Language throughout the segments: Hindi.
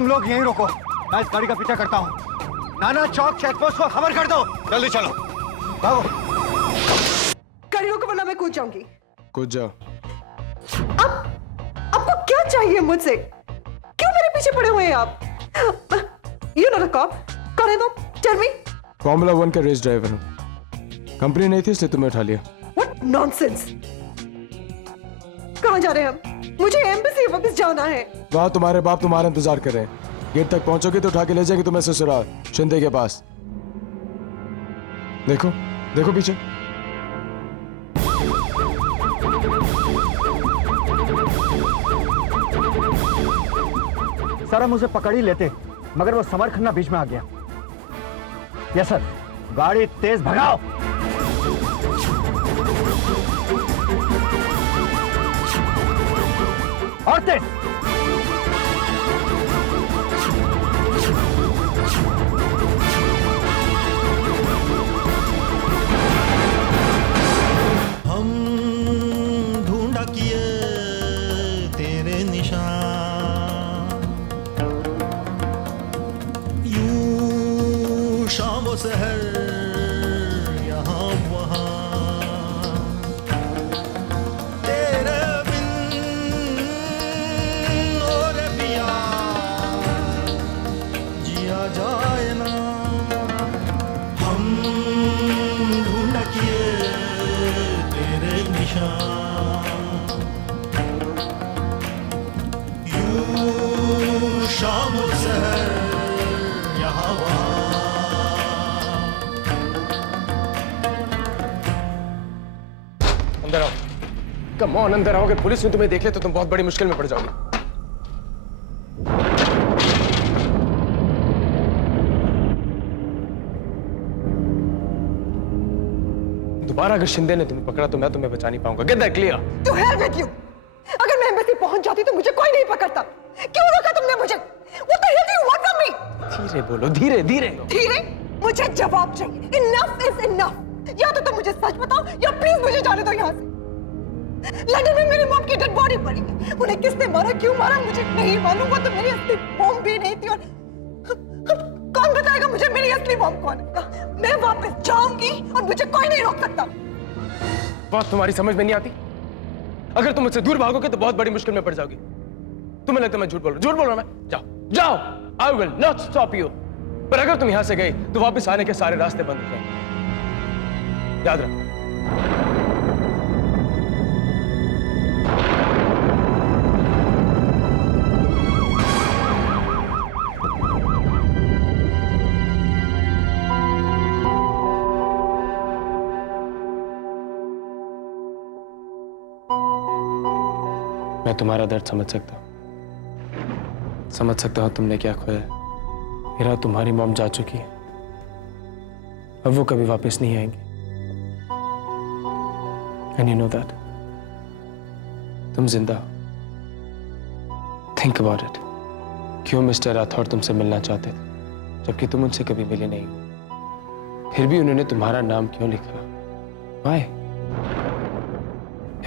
तुम लोग यहीं रुको, मैं इस गाड़ी का पीछा करता हूँ। नाना चौक चेकपोस्ट को खबर कर दो। जल्दी चलो, भागो। गाड़ी रोको वरना मैं कूद जाऊंगी। कूद जाओ। आपको क्या चाहिए मुझसे? क्यों मेरे पीछे पड़े हुए हैं आप? You not a cop? कौन है तुम? Tell me. फॉर्मूला 1 का रेस ड्राइवर हूँ। कंपनी नहीं थी इसलिए तुम्हें उठा लिया। What nonsense? कहाँ जा रहे हैं हम? मुझे एम्बेसी वापस जाना है। वहाँ तुम्हारे बाप तुम्हारा इंतजार कर रहे हैं। गेट तक पहुंचोगे तो उठा के ले जाएंगे तुम्हें ससुराल शिंदे के पास। देखो देखो पीछे। सर हम उसे पकड़ ही लेते, मगर वो समर खन्ना बीच में आ गया। यस सर, गाड़ी तेज भगाओ। और तेज। हम ढूंढा किए तेरे निशान, यूं शाम व सहर यहाँ वहाँ, तेरे बिन और पिया जिया जाए ना। हम ढूंढा किए तेरे निशान, यूं शाम व सहर यहाँ वहाँ। अंदर आओ। कम ऑन अंदर आओगे, पुलिस ने तुम्हें देख लिया तो तुम बहुत बड़ी मुश्किल में पड़ जाओगे। दोबारा अगर शिंदे ने तुम्हें पकड़ा तो मैं तुम्हें बचा नहीं पाऊंगा। Get that clear? To hell with you. अगर मैं एम्बेसी पहुंच जाती तो मुझे कोई नहीं पकड़ता। क्यों रोका तुमने मुझे? What the hell do you want from me? धीरे बोलो, धीरे धीरे। धीरे? मुझे जवाब चाहिए। Enough is enough. या तो तुम मुझे सच बताओ या प्लीज मुझे जाने दो यहाँ से। लंदन में मेरी मॉम की डेड बॉडी पड़ी है। उन्हें किसने मारा, क्यों मारा मुझे नहीं मालूम। वो तो मेरी असली मॉम भी नहीं थी। और कौन बताएगा मुझे मेरी असली मॉम कौन है? मैं वापस जाऊंगी और मुझे कोई नहीं रोक सकता। बात तुम्हारी समझ में नहीं आती। अगर तुम मुझसे दूर भागोगे तो बहुत बड़ी मुश्किल में पड़ जाओगी। तुम्हें लगता है मैं झूठ बोल रहा हूँ? झूठ बोल रहा हूँ मैं? जाओ जाओ, I will not stop you. पर अगर तुम यहां से गए तो वापस आने के सारे रास्ते बंद हो जाएंगे, याद रखो। मैं तुम्हारा दर्द समझ सकता हूँ, समझ सकता हूँ तुमने क्या खोया। मेरा तुम्हारी मॉम जा चुकी है, अब वो कभी वापस नहीं आएंगी। And you know that. तुम जिंदा हो। Think about it. क्यों मिस्टर राठौर तुमसे मिलना चाहते थे जबकि तुम उनसे कभी मिले नहीं? फिर भी उन्होंने तुम्हारा नाम क्यों लिखा? Why?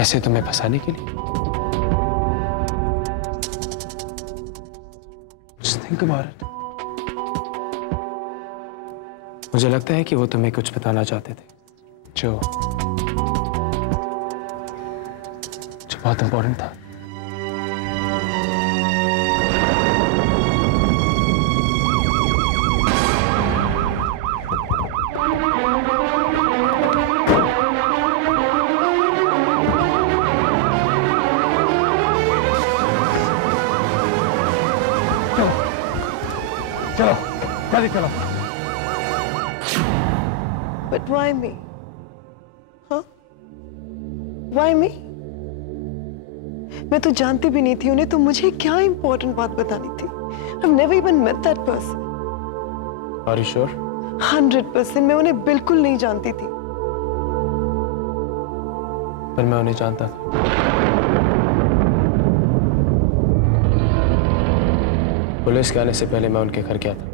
ऐसे तुम्हें फंसाने के लिए? Just think about it. मुझे लगता है कि वो तुम्हें कुछ बताना चाहते थे जो बहुत इंपॉर्टेंट था। चलो जल्दी चलो। But why me? Huh? Why me? मैं तो जानती भी नहीं थी उन्हें, तो मुझे क्या इंपॉर्टेंट बात बतानी थी? I've never even met that person. Are you sure? 100% मैं उन्हें बिल्कुल नहीं जानती थी। पर मैं उन्हें जानता था। पुलिस के आने से पहले मैं उनके घर गया था।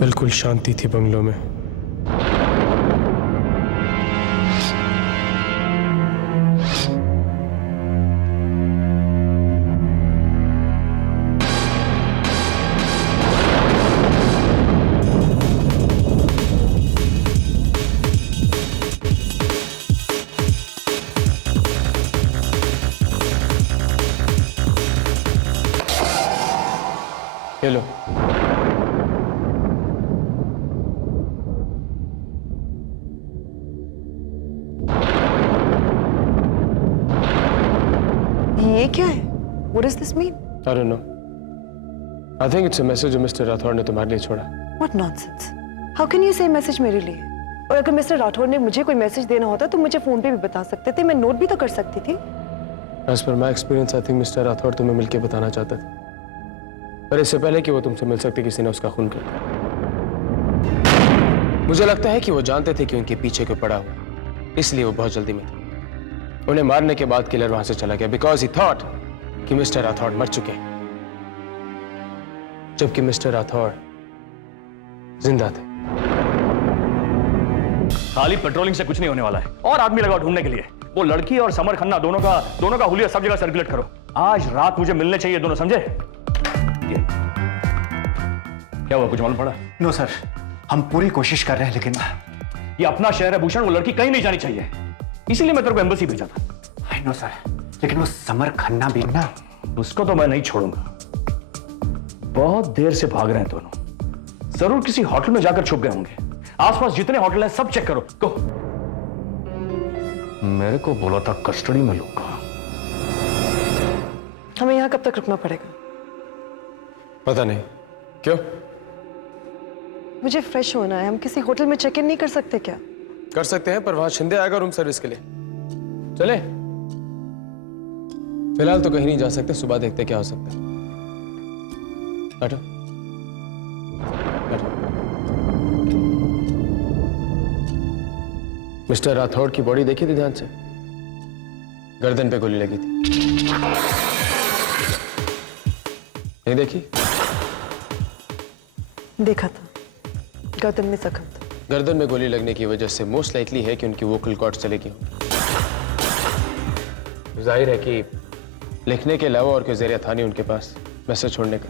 बिल्कुल शांति थी बंगलों में। ले लो। ये क्या है? What does this mean? I don't know. I think it's a message जो मिस्टर राठौड़ ने तुम्हारे लिए छोड़ा। What nonsense? How can you say message मेरे लिए? और अगर मिस्टर राठौड़ ने मुझे कोई मैसेज देना होता तो मुझे फोन पे भी बता सकते थे, मैं नोट भी तो कर सकती थी। As per my experience, I think mister Rathore तुम्हें मिलके बताना चाहता था, पर इससे पहले कि वो तुमसे मिल सकते किसी ने उसका खून कर दिया। मुझे लगता है कि वो जानते थे कि उनके पीछे कोई पड़ा हुआ, इसलिए वो बहुत जल्दी में थे। उन्हें मारने के बाद किलर वहां से चला गया बिकॉज ही थॉट कि मिस्टर राठौड़ मर चुके हैं, जबकि मिस्टर राठौड़ जिंदा थे। खाली पेट्रोलिंग से कुछ नहीं होने वाला है, और आदमी लगाओ ढूंढने के लिए। वो लड़की और समर खन्ना दोनों का हुलिया सब जगह सर्कुलेट करो। आज रात मुझे मिलने चाहिए दोनों, समझे? ये क्या हुआ, कुछ मालूम पड़ा? नो सर, हम पूरी कोशिश कर रहे हैं, लेकिन ये अपना शहर है भूषण, वो लड़की कहीं नहीं जानी चाहिए, इसीलिए मैं तेरे को एम्बेसी भेजा था। आई नो सर, लेकिन वो समर खन्ना भी ना, उसको तो मैं नहीं छोड़ूंगा। बहुत देर से भाग रहे हैं दोनों, जरूर किसी होटल में जाकर छुप गए होंगे। आसपास जितने होटल हैं सब चेक करो। को मेरे को बोला था कस्टडी में लूंगा। हमें यहाँ कब तक रुकना पड़ेगा? पता नहीं क्यों। मुझे फ्रेश होना है, हम किसी होटल में चेक इन नहीं कर सकते क्या? कर सकते हैं, पर वहां शिंदे आएगा रूम सर्विस के लिए। चले, फिलहाल तो कहीं नहीं जा सकते, सुबह देखते क्या हो सकता है। बैठो बैठो। मिस्टर राठौड़ की बॉडी देखी थी ध्यान से? गर्दन पे गोली लगी थी, नहीं देखी? देखा था, गर्दन में जख्म था। गर्दन में गोली लगने की वजह से मोस्ट लाइकली है कि उनकी वोकल कॉर्ड्स चले गई। जाहिर है कि लिखने के अलावा और कोई जरिया था नहीं उनके पास मैसेज छोड़ने का।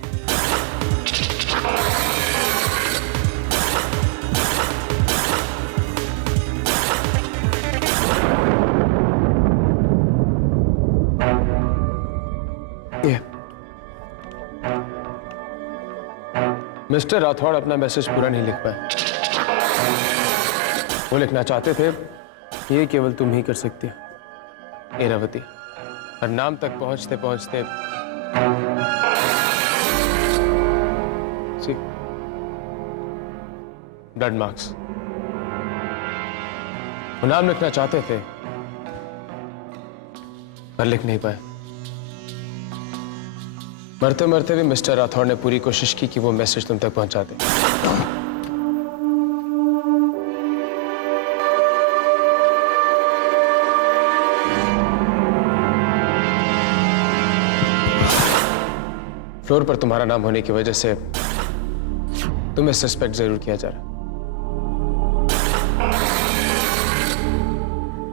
मिस्टर राठौड़ अपना मैसेज पूरा नहीं लिख पाए। वो लिखना चाहते थे, ये केवल तुम ही कर सकती हो इरावती, और नाम तक पहुंचते पहुंचते ब्लड मार्क्स। वो नाम लिखना चाहते थे पर लिख नहीं पाए। मरते मरते भी मिस्टर राठौड़ ने पूरी कोशिश की कि वो मैसेज तुम तक पहुंचा दे। फ्लोर पर तुम्हारा नाम होने की वजह से तुम्हें सस्पेक्ट जरूर किया जा रहा,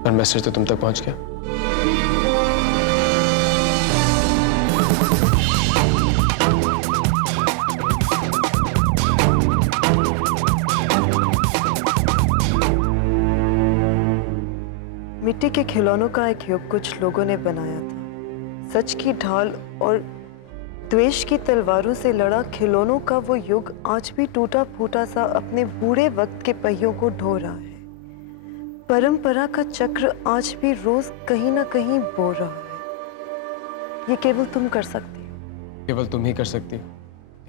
पर मैसेज तो तुम तक पहुंच गया। मिट्टी के खिलौनों का एक युग कुछ लोगों ने बनाया था। सच की ढाल और द्वेष की तलवारों से लड़ा खिलौनों का वो युग आज भी टूटा फूटा सा अपने बूढ़े वक्त के पहियों को ढो रहा है। परंपरा का चक्र आज भी रोज कहीं ना कहीं बो रहा है। ये केवल तुम कर सकती हो। केवल तुम ही कर सकती हो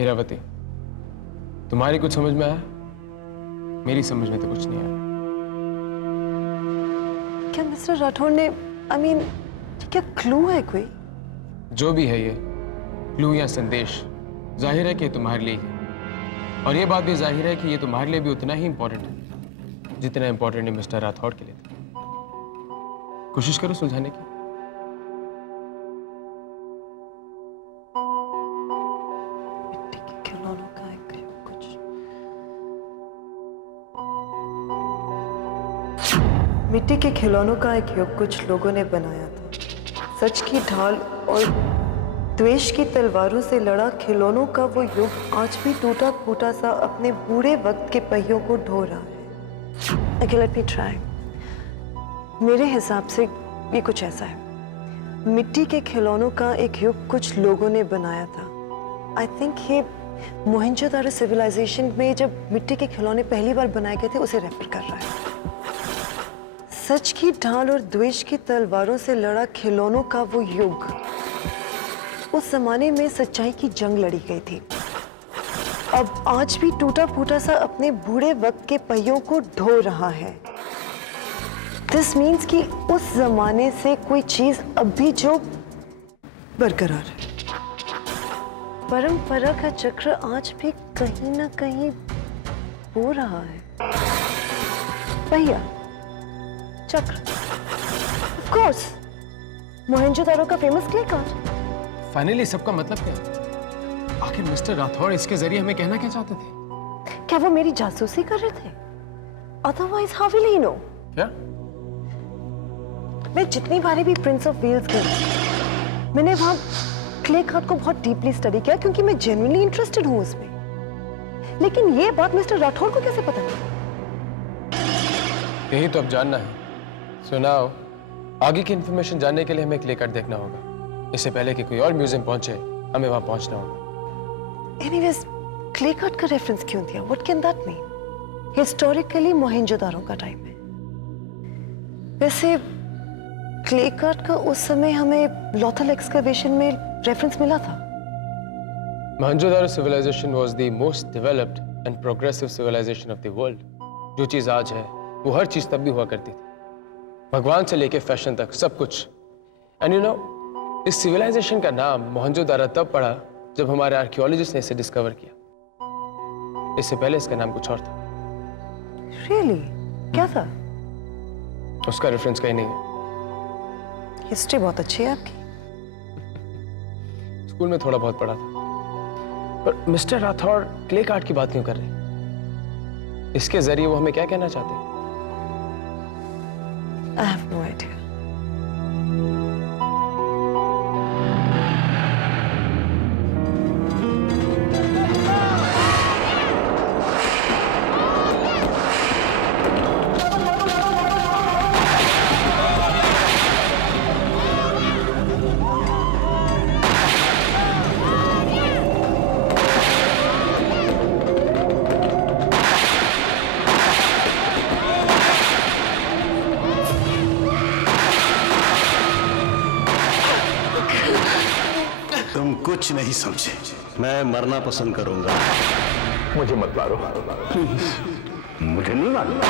इरावती। तुम्हारी कुछ समझ में आया? मेरी समझ में तो कुछ नहीं आया। क्या मिस्टर राठौड़ ने क्या क्लू है कोई? जो भी है ये क्लू या संदेश, जाहिर है कि ये तुम्हारे लिए ही, और ये बात भी जाहिर है कि ये तुम्हारे लिए भी उतना ही इंपॉर्टेंट है जितना इंपॉर्टेंट है मिस्टर राठौड़ के लिए था। कोशिश करो सुलझाने की। मिट्टी के खिलौनों का एक युग कुछ। मिट्टी के खिलौनों का एक युग कुछ लोगों ने बनाया था। सच की ढाल और द्वेष की तलवारों से लड़ा खिलौनों का वो युग आज भी टूटा फूटा सा अपने बूढ़े वक्त के पहियों को ढो रहा है। Okay, let me try. मेरे हिसाब से ये कुछ ऐसा है। मिट्टी के खिलौनों का एक युग कुछ लोगों ने बनाया था। I think ये मोहनजोदारो सिविलाइजेशन में जब मिट्टी के खिलौने पहली बार बनाए गए थे उसे रेफर कर रहा है। सच की ढाल और द्वेष की तलवारों से लड़ा खिलौनों का वो युग, उस जमाने में सच्चाई की जंग लड़ी गई थी। अब आज भी टूटा फूटा सा अपने बूढ़े वक्त के पहियों को ढो रहा है। दिस मीन्स कि उस जमाने से कोई चीज अब भी जो बरकरार है। परंपरा का चक्र आज भी कहीं ना कहीं हो रहा है। पहिया, चक्र, ऑफ कोर्स, मोहनजोदारो का फेमस क्ले कार्ड। फाइनली सबका मतलब क्या है? आखिर मिस्टर राठौड़ इसके जरिए हमें कहना क्या चाहते थे? क्या वो मेरी जासूसी कर रहे थे? Otherwise how will he know? क्या? मैं जितनी बारी भी प्रिंस ऑफ वेल्स गई, मैंने वहां क्ले कार्ड को बहुत डीपली स्टडी किया क्योंकि मैं जेन्युइनली इंटरेस्टेड हूं उसमें। लेकिन ये बात मिस्टर राठौड़ को कैसे पता चली? यही तो अब जानना है। सुनाओ, आगे की इंफॉर्मेशन जानने के लिए हमें क्ले कार्ड देखना होगा। इससे पहले कि कोई और म्यूजियम पहुंचे, हमें वहां पहुंचना होगा। एनीवेज, क्ले कार्ड का रेफरेंस क्यों दिया? What can that mean? Historically Mohenjodaro का टाइम है। वैसे क्ले कार्ड का उस समय हमें लॉथल एक्सकवेशन में रेफरेंस मिला था। Mohenjodaro civilisation was the most developed and progressive civilisation of the world. जो चीज आज है वो हर चीज तब भी हुआ करती थी, भगवान से लेके फैशन तक सब कुछ। एंड यू नो, इस सिविलाइजेशन का नाम मोहनजोदारो तब पड़ा जब हमारे आर्कियोलॉजिस्ट ने इसे डिस्कवर किया। इससे पहले इसका नाम कुछ और था। रियली? क्या था? उसका रेफरेंस कहीं नहीं है। हिस्ट्री बहुत अच्छी है आपकी। स्कूल में थोड़ा बहुत पढ़ा था। पर मिस्टर राठौड़ क्ले कार्ड की बात क्यों कर रहे? इसके जरिए वो हमें क्या कहना चाहते हैं? I have no idea. तुम कुछ नहीं समझे। मैं मरना पसंद करूंगा। मुझे मत मारो, मुझे नहीं मारना।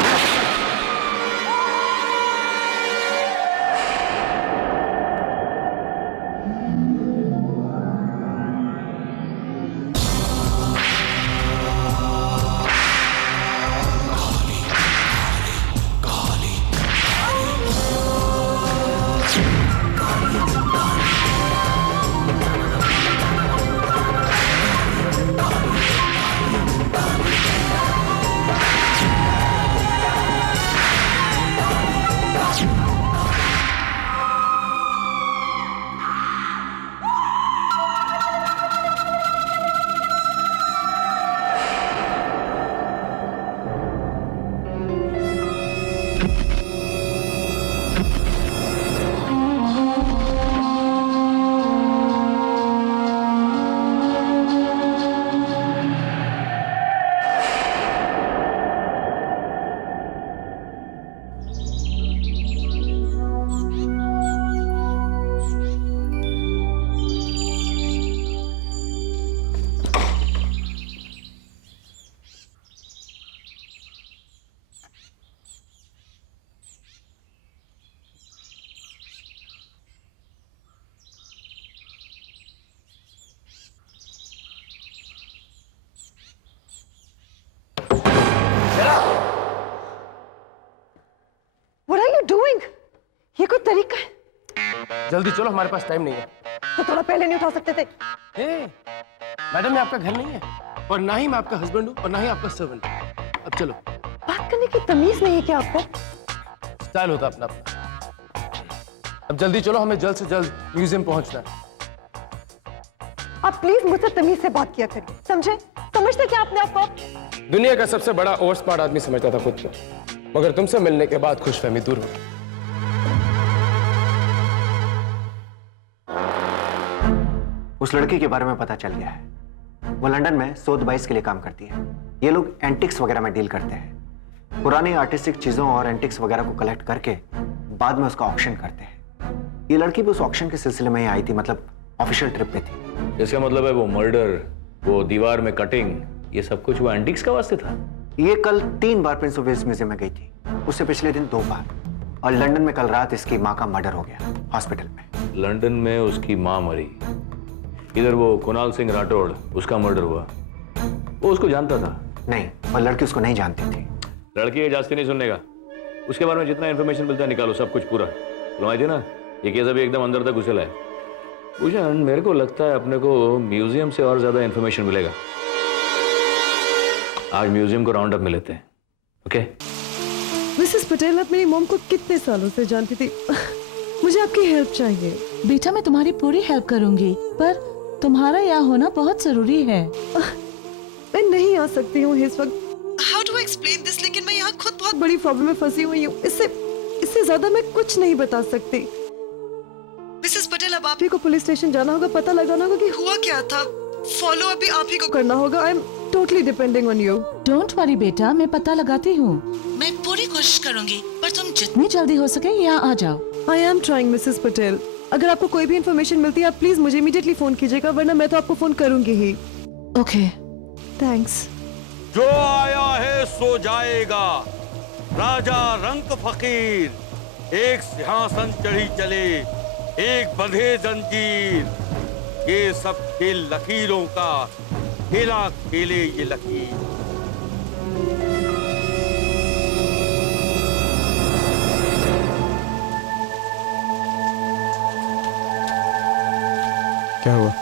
ये कोई तरीका है? जल्दी चलो, हमारे पास टाइम नहीं है। तो थोड़ा पहले नहीं उठा सकते थे? मैडम, मैं आपका घर नहीं है और ना ही मैं आपका हस्बैंड हूँ और ना ही आपका सर्वेंट। अब चलो। बात करने की तमीज नहीं है क्या आपको? स्टाइल होता अपना अपना। अब जल्दी चलो, हमें जल्द से जल्द म्यूजियम पहुंचना है। आप प्लीज मुझसे तमीज से बात किया करिए, समझे? समझते क्या आपने आपको? दुनिया का सबसे बड़ा ओवर स्मार्ट आदमी समझता था खुद को, मगर तुमसे मिलने के बाद खुशफहमी दूर हो। उस लड़की के बारे में पता चल गया है। वो लंदन में सोथबाइस के लिए काम करती है। ये लोग एंटिक्स वगैरह में डील करते हैं। पुरानी आर्टिस्टिक चीजों और एंटिक्स वगैरह को कलेक्ट करके बाद में उसका ऑक्शन करते हैं। ये लड़की भी उस ऑक्शन के सिलसिले में ही आई थी, मतलब ऑफिशियल ट्रिप पे थी। इसका मतलब है वो मर्डर, वो दीवार में कटिंग, ये सब कुछ वो एंटिक्स का वास्ते था। ये कल 3 बार प्रिंस ऑफ वेल्स म्यूजियम में गई थी, उससे पिछले दिन 2 बार, और लंदन में कल रात इसकी माँ का मर्डर हो गया हॉस्पिटल में। लंदन में उसकी माँ मरी, इधर वो कुणाल सिंह राठौड़, उसका मर्डर हुआ। वो उसको जानता था? नहीं, और लड़की उसको नहीं जानती थी। लड़की ये जास्ती नहीं सुनने का, उसके बारे में जितना इन्फॉर्मेशन मिलता है निकालो, सब कुछ पूरा। समझ ना, ये केस अभी एकदम अंदर तक घुसेला है। भूषण, मेरे को लगता है अपने को म्यूजियम से और ज्यादा इन्फॉर्मेशन मिलेगा। आज म्यूजियम को राउंड अप में लेते हैं, ओके? मिसेस पटेल, आप मेरी मॉम को कितने सालों से जानती थी? मुझे आपकी हेल्प चाहिए। बेटा, मैं तुम्हारी पूरी हेल्प करूंगी, पर तुम्हारा यहाँ होना बहुत जरूरी है। मैं नहीं आ सकती हूँ इस वक्त। हाउ डू एक्सप्लेन दिस, लेकिन मैं यहाँ खुद बहुत बड़ी प्रॉब्लम में फंसी हुई हूँ। इससे ज्यादा मैं कुछ नहीं बता सकती। मिसेस पटेल, अब आप ही को पुलिस स्टेशन जाना होगा, पता लगाना होगा कि हुआ क्या था। फॉलो अप भी आप ही को करना होगा। I am totally depending on you. Don't worry बेटा, मैं पता लगाती हूँ। मैं पूरी कोशिश करूंगी, पर तुम जितनी जल्दी हो सके यहाँ आ जाओ। I am trying Mrs Patel. अगर आपको कोई भी इन्फॉर्मेशन मिलती है, आप प्लीज मुझे इमीडिएटली फोन कीजिएगा, वरना मैं तो आपको फोन करूंगी ही। Okay, thanks. जो आया है सो जाएगा। राजा रंक फकीर, एक सिंहासन चढ़ी चले, एक बंधे जंजीर। ये सब खेल लकीरों का, खेला खेले ये लकीर। क्या हुआ?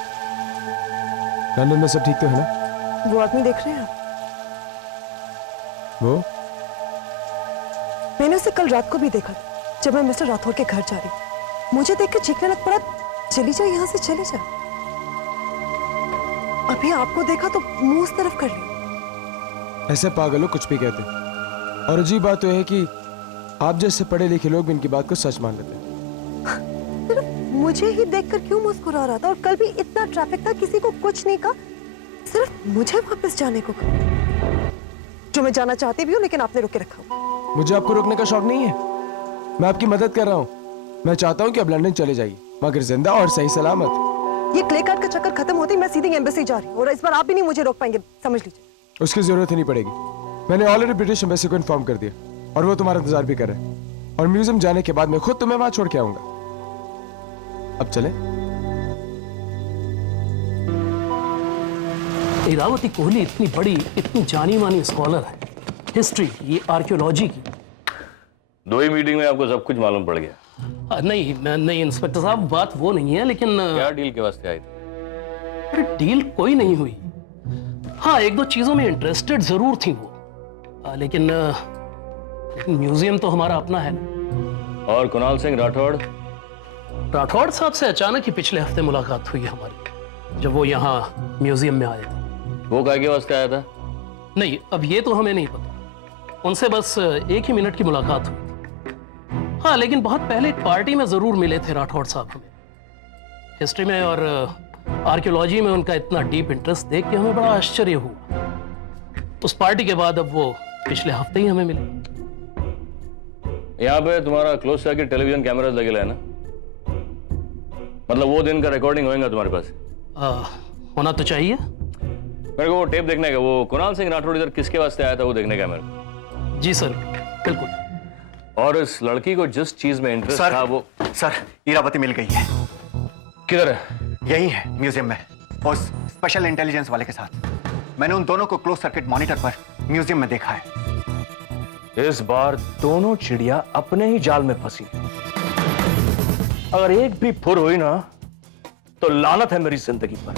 लंदन में सब ठीक तो है ना? वो आदमी देख रहे हैं आप? वो मैंने उसे कल रात को भी देखा था, जब मैं मिस्टर राठौर के घर जा रही। मुझे देख के चीखने लग पड़ा, चली जा यहाँ से, चली जा। अभी आपको देखा तो मुंह उस तरफ कर लिया। ऐसे पागल लोग कुछ भी कहते हैं, और अजीब बात तो है कि आप जैसे पढ़े लिखे लोग भी इनकी बात को सच मान लेते हैं। मुझे ही देखकर क्यों मुस्कुरा रहा था? और कल भी इतना ट्रैफिक था, किसी को कुछ नहीं कहा, सिर्फ मुझे वापस जाने को कहा, जो मैं जाना चाहती भी हूँ, लेकिन आपने रोके रखा। मुझे आपको रोकने का शौक नहीं है, मैं आपकी मदद कर रहा हूँ। मैं चाहता हूँ कि आप लंदन चले जाइए, मगर जिंदा और सही सलामत। ये क्ले कार्ड का चक्कर खत्म होती मैं सीधी एम्बेसी जा रही हूँ, और इस बार आप भी नहीं मुझे रोक पाएंगे, समझ लीजिए। उसकी जरूरत ही नहीं पड़ेगी, मैंने ऑलरेडी ब्रिटिश एम्बेसी को इन्फॉर्म कर दिया, और वो तुम्हारा इंतजार भी कर रहे हैं। और म्यूजियम जाने के बाद मैं खुद तुम्हें वहां छोड़ के आऊंगा। अब चले? इरावती कोहली इतनी बड़ी, इतनी जानी मानी स्कॉलर है, हिस्ट्री की, आर्कियोलॉजी की। 2 ही मीटिंग में आपको सब कुछ मालूम पड़ गया? नहीं इंस्पेक्टर साहब, बात वो नहीं है, लेकिन क्या डील के वास्ते आए थे? अरे डील कोई नहीं हुई। हाँ, 1-2 चीजों में इंटरेस्टेड जरूर थी वो, लेकिन म्यूजियम तो हमारा अपना है ना। और कुणाल सिंह राठौड़? राठौड़ साहब से अचानक ही पिछले हफ्ते मुलाकात हुई हमारी, जब वो यहाँ म्यूजियम में आए थे। वो काय के वास्ते आया था? नहीं, अब ये तो हमें नहीं पता, उनसे बस 1 ही मिनट की मुलाकात हुई थी। हाँ, लेकिन बहुत पहले एक पार्टी में जरूर मिले थे राठौड़ साहब हमें। हिस्ट्री में और आर्कियोलॉजी में उनका इतना डीप इंटरेस्ट देख के हमें बड़ा आश्चर्य हुआ। उस पार्टी के बाद अब वो पिछले हफ्ते ही हमें मिले। यहाँ पे तुम्हारा क्लोज सर्किट टेलीविजन कैमरास लगे है ना? मतलब वो दिन का रिकॉर्डिंग होएगा तुम्हारे पास? होना तो चाहिए। मेरे को वो टेप देखने का, वो कुणाल सिंह राठौड़ इधर किसके वास्ते आया था वो देखने का मेरे को। जी सर, बिल्कुल। और इस लड़की को जिस चीज में इंटरेस्ट था वो... सर, इरावती मिल गई है। किधर है? यही है म्यूजियम में, और स्पेशल इंटेलिजेंस वाले के साथ। मैंने उन दोनों को क्लोज सर्किट मॉनिटर पर म्यूजियम में देखा है। इस बार दोनों चिड़िया अपने ही जाल में फंसी। अगर एक भी फुर हुई ना तो लानत है मेरी जिंदगी पर।